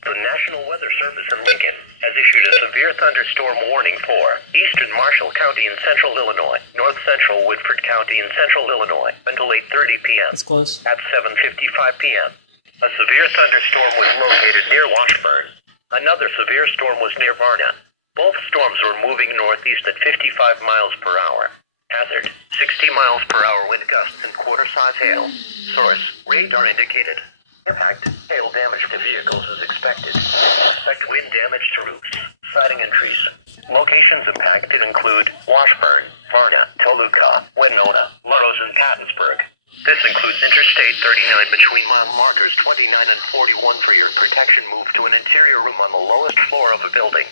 The National Weather Service in Lincoln has issued a severe thunderstorm warning for eastern Marshall County in central Illinois, north central Woodford County in central Illinois until 8:30 p.m. That's close. At 7:55 p.m., a severe thunderstorm was located near Washburn. Another severe storm was near Varna. Both storms were moving northeast at 55 miles per hour. Hazard, 60 miles per hour wind gusts and quarter-size hail. Source, radar indicated. Impact, hail damage to vehicles is expected. Expect wind damage to roofs, siding and trees. Locations impacted include Washburn, Varna, Toluca, Winona, Burroughs, and Pattonsburg. This includes Interstate 39 between mile markers 29 and 41 for your protection. Move to an interior room on the lowest floor of a building.